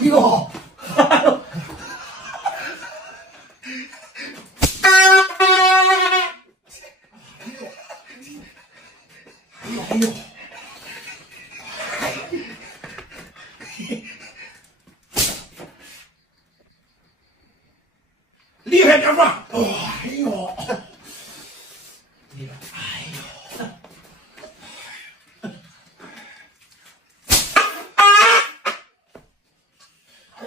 哎呦，哎呦，哎呦，厉害点吧！哎呦，厉害！哎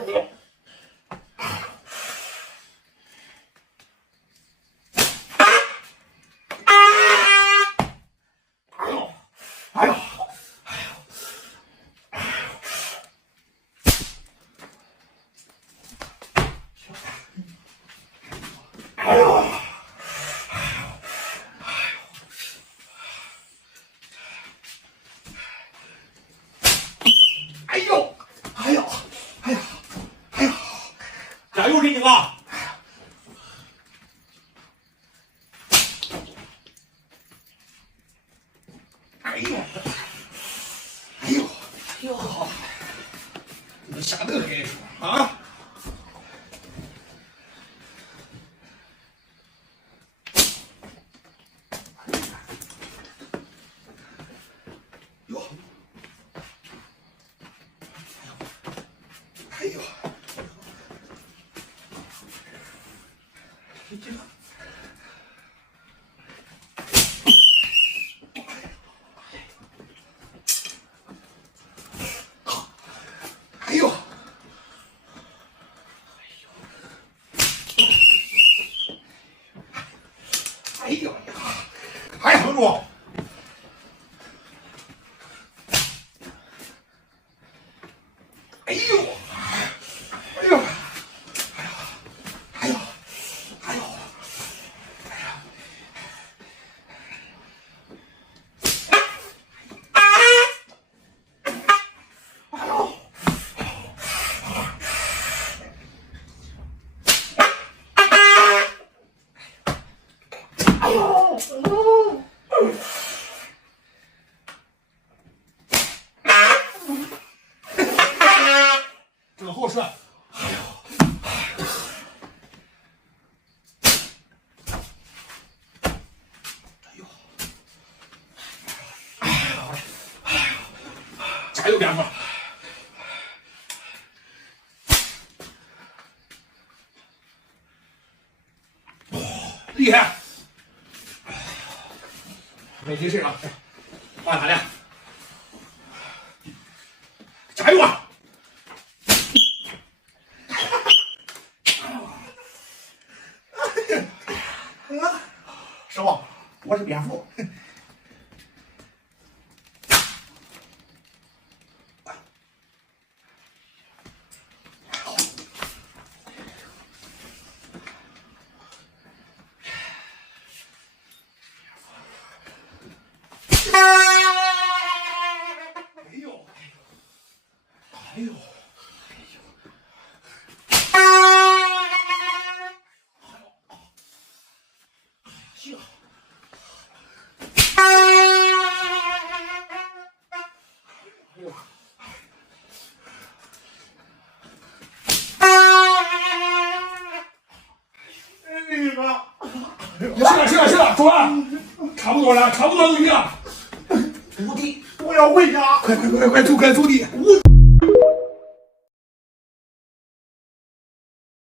呦，哎呦，哎呦！哎呦，哎呦，哎呀，哎呀，加油，李经啊！哎呦，哎呦，哎呦，你们下那个海数啊？哟，哎呦，这个。哎呦，哎呦呀，还撑住！哎呦，哎呦，哎呦，哎呦，哎呦，哎呦！这个后事，哎呦，哎呦，哎呦，加油点吧！厉害！没精神了，换他俩，加油啊！师傅，我是蝙蝠。哎呦，哎呦，行。哎呦，那个，行了，主任，差不多了，差不多就行了。徒弟，我要回家，快走的。